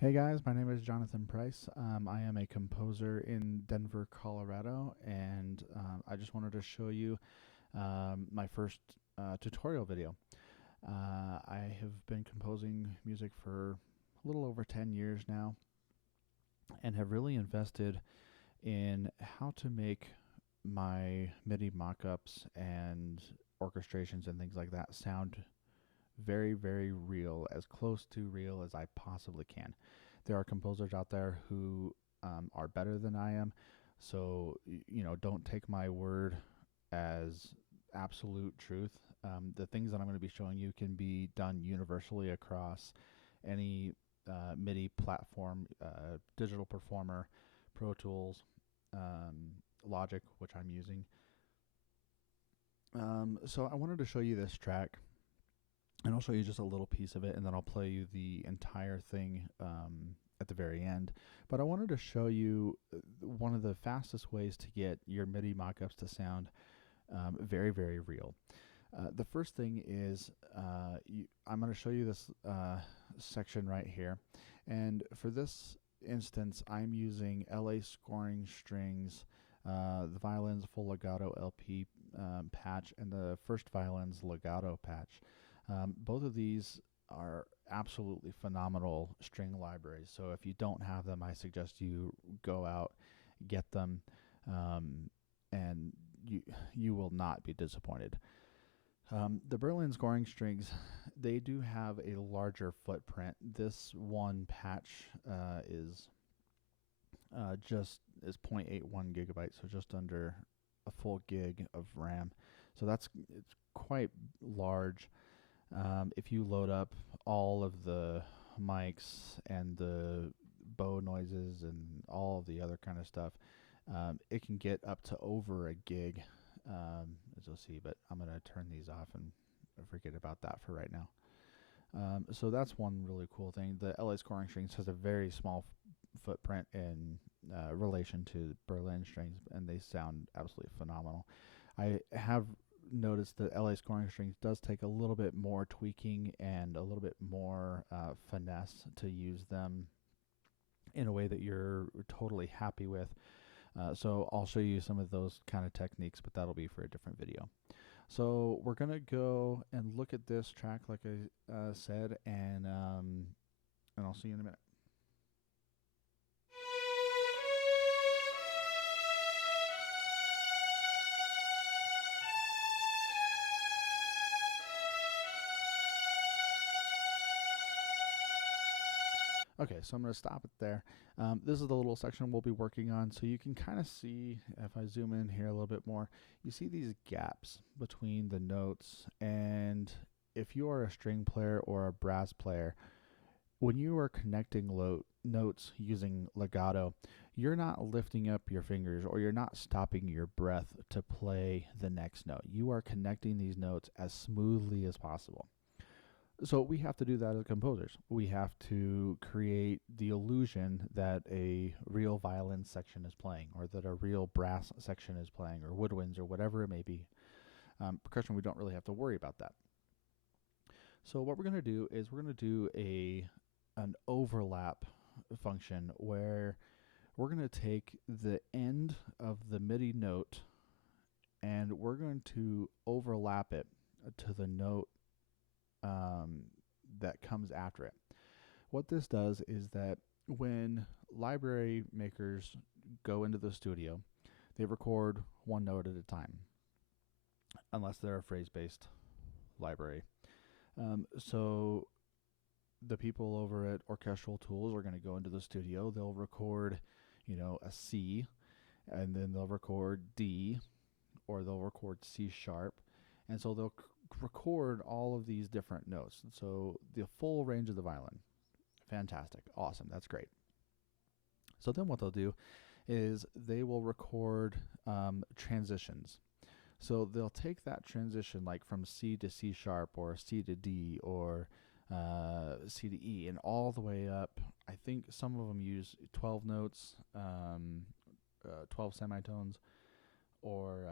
Hey guys, my name is Jonathan Price. I am a composer in Denver, Colorado, and I just wanted to show you my first tutorial video. I have been composing music for a little over 10 years now and have really invested in how to make my MIDI mockups and orchestrations and things like that sound very, very real, as close to real as I possibly can. There are composers out there who are better than I am, so don't take my word as absolute truth. The things that I'm going to be showing you can be done universally across any MIDI platform, digital performer, Pro Tools, Logic, which I'm using. So I wanted to show you this track, and I'll show you just a little piece of it, and then I'll play you the entire thing at the very end. But I wanted to show you one of the fastest ways to get your MIDI mockups to sound very, very real. The first thing is I'm going to show you this section right here. And for this instance, I'm using LA scoring strings, the violin's full legato LP patch, and the first violin's legato patch. Both of these are absolutely phenomenal string libraries. So if you don't have them, I suggest you go out, get them, and you will not be disappointed. The Berlin scoring strings, they do have a larger footprint. This one patch is 0.81 gigabytes, so just under a full gig of RAM. So it's quite large. If you load up all of the mics and the bow noises and all of the other kind of stuff, it can get up to over a gig, as you'll see, but I'm going to turn these off and forget about that for right now. So that's one really cool thing. The LA scoring strings has a very small footprint in relation to Berlin strings, and they sound absolutely phenomenal. I have noticed that LA scoring strings does take a little bit more tweaking and a little bit more finesse to use them in a way that you're totally happy with. So I'll show you some of those kind of techniques, but that'll be for a different video. So we're gonna go and look at this track, like I said, and I'll see you in a minute. Okay, so I'm going to stop it there. This is the little section we'll be working on, so you can kind of see, if I zoom in here a little bit more, you see these gaps between the notes, and if you are a string player or a brass player, when you are connecting notes using legato, you're not lifting up your fingers or you're not stopping your breath to play the next note. You are connecting these notes as smoothly as possible. So we have to do that as composers. We have to create the illusion that a real violin section is playing, or that a real brass section is playing, or woodwinds, or whatever it may be. Percussion, we don't really have to worry about that. So what we're going to do is we're going to do an overlap function where we're going to take the end of the MIDI note and we're going to overlap it to the note that comes after it. What this does is that when library makers go into the studio, they record one note at a time, unless they're a phrase-based library. So the people over at Orchestral Tools are going to go into the studio. They'll record, a C, and then they'll record D, or they'll record C sharp, and so they'll record all of these different notes. So the full range of the violin. Fantastic. Awesome. That's great. So then what they'll do is they will record transitions. So they'll take that transition, like from C to C sharp, or C to D, or C to E, and all the way up. I think some of them use 12 notes, 12 semitones, or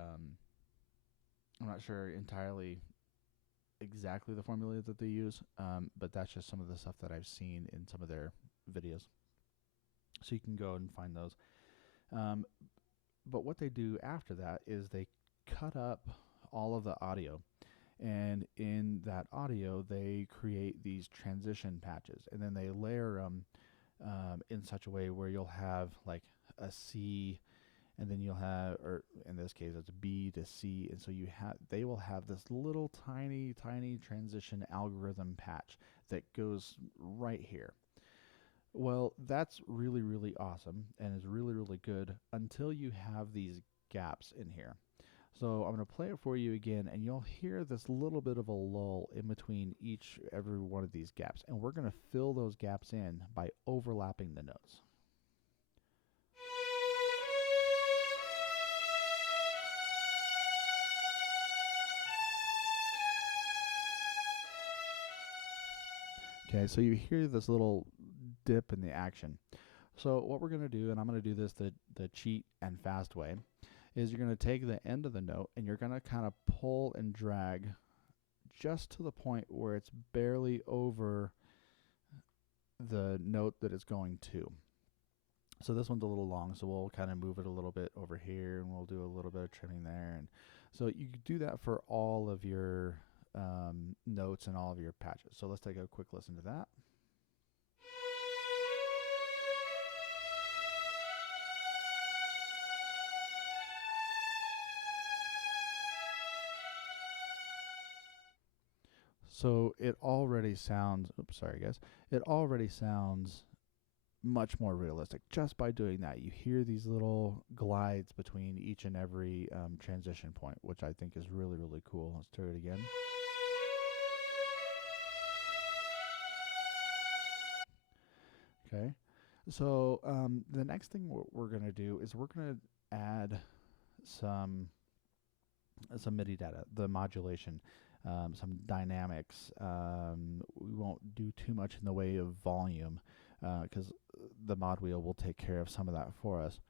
I'm not sure entirely exactly the formula that they use, but that's just some of the stuff that I've seen in some of their videos. So you can go and find those. Um, but what they do after that is they cut up all of the audio. And in that audio, they create these transition patches, and then they layer them in such a way where you'll have like a C, and then you'll have, or in this case, it's B to C, and so they will have this little tiny transition algorithm patch that goes right here. Well, that's really awesome and is really good until you have these gaps in here. So I'm going to play it for you again, and you'll hear this little bit of a lull in between every one of these gaps, and we're going to fill those gaps in by overlapping the notes. Okay, so you hear this little dip in the action. So what we're going to do, and I'm going to do this the cheat and fast way, is you're going to take the end of the note and you're going to kind of pull and drag just to the point where it's barely over the note that it's going to. So this one's a little long, so we'll kind of move it a little bit over here, and we'll do a little bit of trimming there. And so you do that for all of your notes and all of your patches. So let's take a quick listen to that. So it already sounds, oops, sorry guys, it already sounds much more realistic just by doing that. You hear these little glides between each and every transition point, which I think is really cool. Let's do it again. Okay, so the next thing we're going to do is we're going to add some MIDI data, the modulation, some dynamics. We won't do too much in the way of volume because the mod wheel will take care of some of that for us.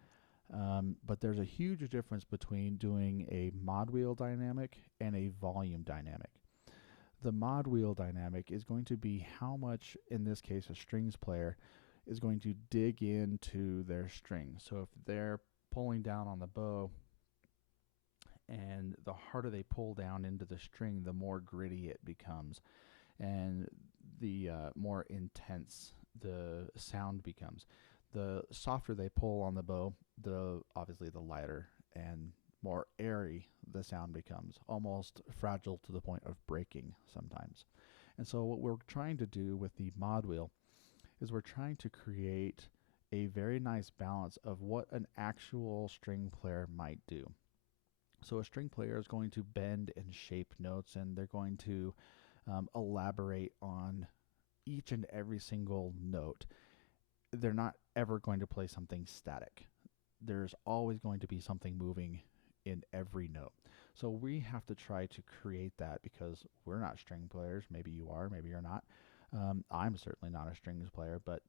But there's a huge difference between doing a mod wheel dynamic and a volume dynamic. The mod wheel dynamic is going to be how much, in this case, a strings player is going to dig into their strings. So if they're pulling down on the bow, and the harder they pull down into the string, the more gritty it becomes, and the more intense the sound becomes. The softer they pull on the bow, obviously the lighter and more airy the sound becomes, almost fragile to the point of breaking sometimes. And so what we're trying to do with the mod wheel is we're trying to create a very nice balance of what an actual string player might do. So a string player is going to bend and shape notes, and they're going to elaborate on each and every single note. They're not ever going to play something static. There's always going to be something moving in every note. So we have to try to create that because we're not string players. Maybe you are, maybe you're not. I'm certainly not a strings player, but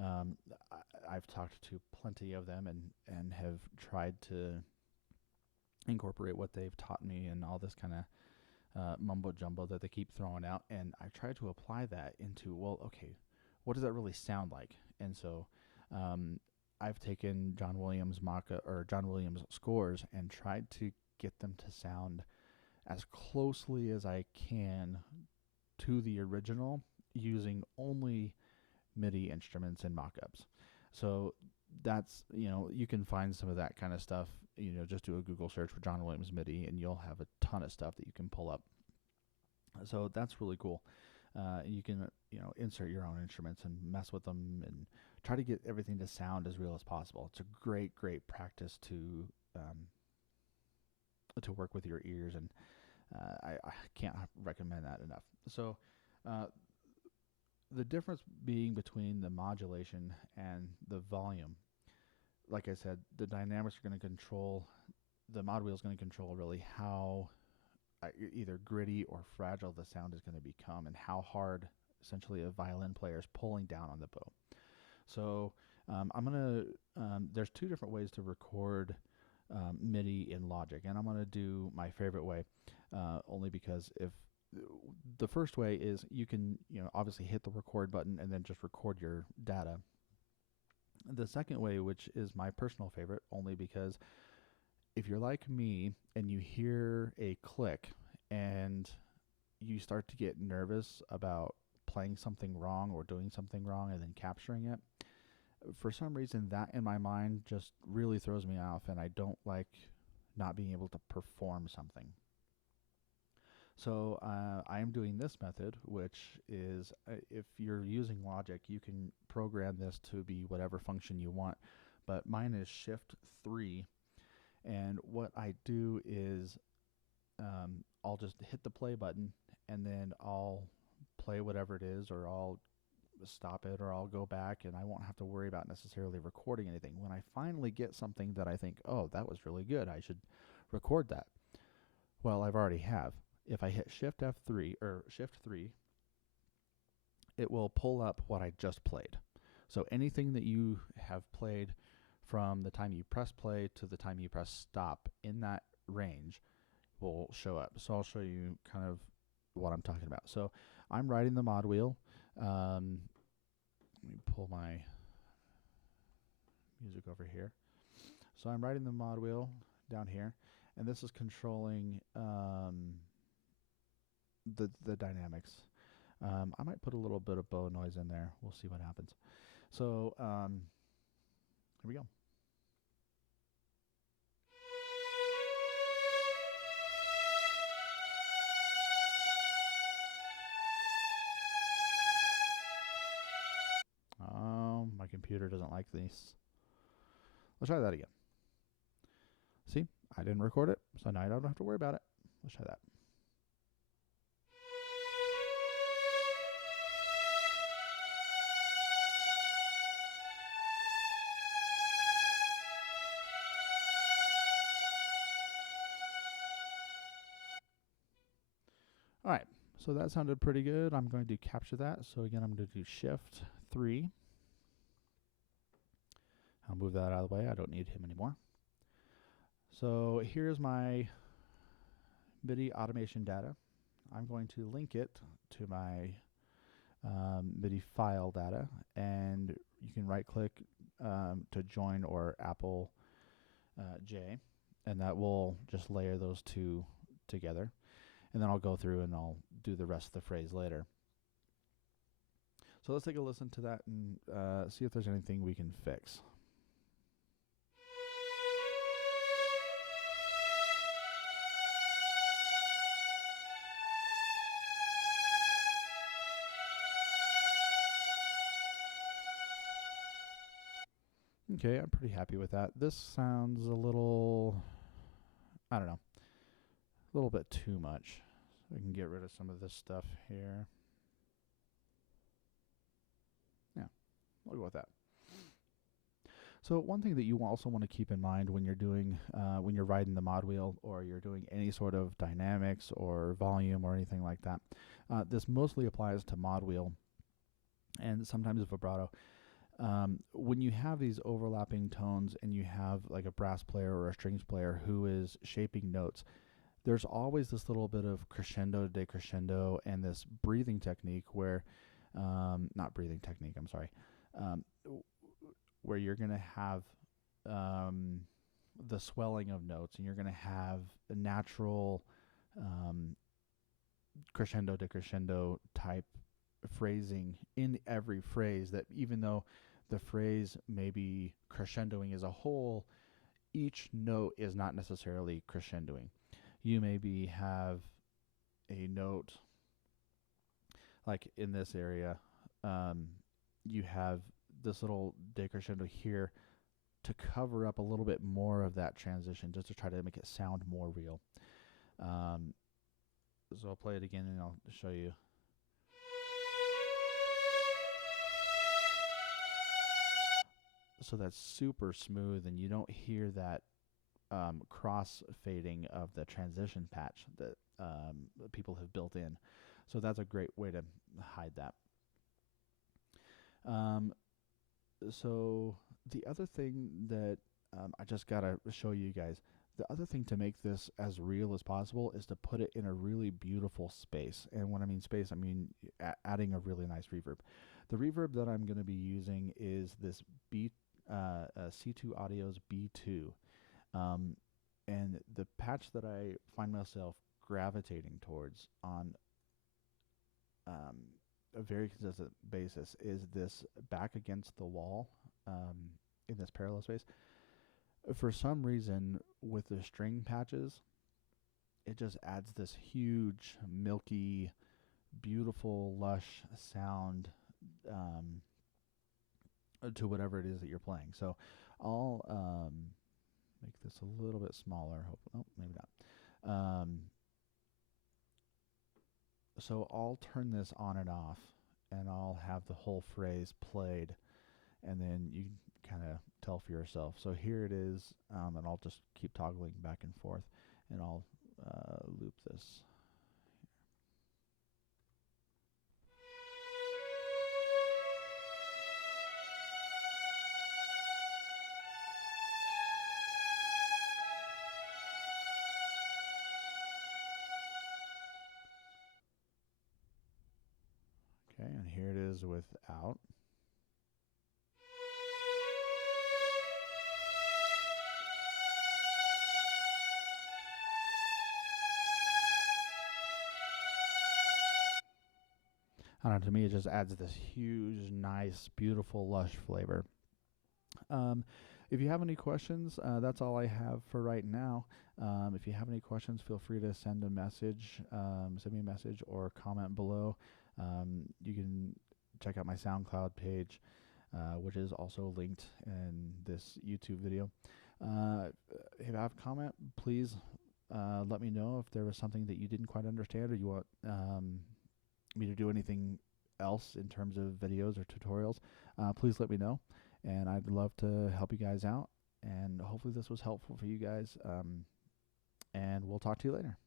I've talked to plenty of them and have tried to incorporate what they've taught me and all this kind of mumbo jumbo that they keep throwing out, and I try to apply that into, well, okay, what does that really sound like? And so I've taken John Williams scores and tried to get them to sound as closely as I can to the original using only MIDI instruments and mock-ups. So that's, you can find some of that kind of stuff. Just do a Google search for John Williams MIDI and you'll have a ton of stuff that you can pull up. So that's really cool. You can, insert your own instruments and mess with them and try to get everything to sound as real as possible. It's a great practice to work with your ears, and I can't recommend that enough. So the difference being between the modulation and the volume, like I said, the dynamics are going to control, the mod wheel is going to control really how either gritty or fragile the sound is going to become, and how hard essentially a violin player is pulling down on the bow. So there's two different ways to record MIDI in Logic, and I'm going to do my favorite way, only because if the first way is you can, obviously hit the record button and then just record your data. The second way, which is my personal favorite, only because if you're like me and you hear a click and you start to get nervous about playing something wrong or doing something wrong and then capturing it, for some reason that in my mind just really throws me off, and I don't like not being able to perform something. So I am doing this method, which is, if you're using Logic, you can program this to be whatever function you want. But mine is Shift 3, and what I do is I'll just hit the play button, and then I'll play whatever it is, or I'll stop it, or I'll go back, and I won't have to worry about necessarily recording anything. When I finally get something that I think, oh, that was really good, I should record that. Well, I've already have. If I hit Shift F3 or Shift 3, it will pull up what I just played. So anything that you have played from the time you press play to the time you press stop in that range will show up. So I'll show you kind of what I'm talking about. So I'm riding the mod wheel. Let me pull my music over here. So I'm riding the mod wheel down here, and this is controlling the dynamics. I might put a little bit of bow noise in there. We'll see what happens. So here we go. Oh, my computer doesn't like these. Let's try that again. See, I didn't record it, so now I don't have to worry about it. Let's try that. All right, so that sounded pretty good. I'm going to capture that. So again, I'm going to do Shift 3. I'll move that out of the way. I don't need him anymore. So here's my Midi automation data. I'm going to link it to my Midi file data, and you can right-click to join or Apple J, and that will just layer those two together. And then I'll go through and I'll do the rest of the phrase later. So let's take a listen to that and see if there's anything we can fix. Okay, I'm pretty happy with that. This sounds a little, I don't know, a little bit too much. So we can get rid of some of this stuff here. Yeah, we'll go with that. So one thing that you also want to keep in mind when you're doing, when you're riding the mod wheel, or you're doing any sort of dynamics or volume or anything like that, this mostly applies to mod wheel and sometimes vibrato. When you have these overlapping tones and you have like a brass player or a strings player who is shaping notes, there's always this little bit of crescendo, decrescendo, and this breathing technique where, not breathing technique, I'm sorry, where you're going to have the swelling of notes, and you're going to have a natural crescendo, decrescendo type phrasing in every phrase, that even though the phrase may be crescendoing as a whole, each note is not necessarily crescendoing. You maybe have a note, like in this area, you have this little decrescendo here to cover up a little bit more of that transition, just to try to make it sound more real. So I'll play it again and I'll show you. So that's super smooth, and you don't hear that cross fading of the transition patch that people have built in. So that's a great way to hide that. So the other thing that I just gotta show you guys, The other thing to make this as real as possible is to put it in a really beautiful space. And when I mean space, I mean adding a really nice reverb. The reverb that I'm going to be using is this C2 Audio's B2. Um, and the patch that I find myself gravitating towards on a very consistent basis is this back against the wall in this parallel space. For some reason, with the string patches, it just adds this huge, milky, beautiful, lush sound to whatever it is that you're playing. So I'll make this a little bit smaller. Oh, maybe not. So I'll turn this on and off, and I'll have the whole phrase played, and then you kind of tell for yourself. So here it is, and I'll just keep toggling back and forth, and I'll loop this. Okay, and here it is without. I don't know, to me, it just adds this huge, nice, beautiful, lush flavor. If you have any questions, that's all I have for right now. If you have any questions, feel free to send me a message or comment below. You can check out my SoundCloud page, which is also linked in this YouTube video. If you have a comment, please let me know if there was something that you didn't quite understand or you want me to do anything else in terms of videos or tutorials. Please let me know, and I'd love to help you guys out. And hopefully this was helpful for you guys. And we'll talk to you later.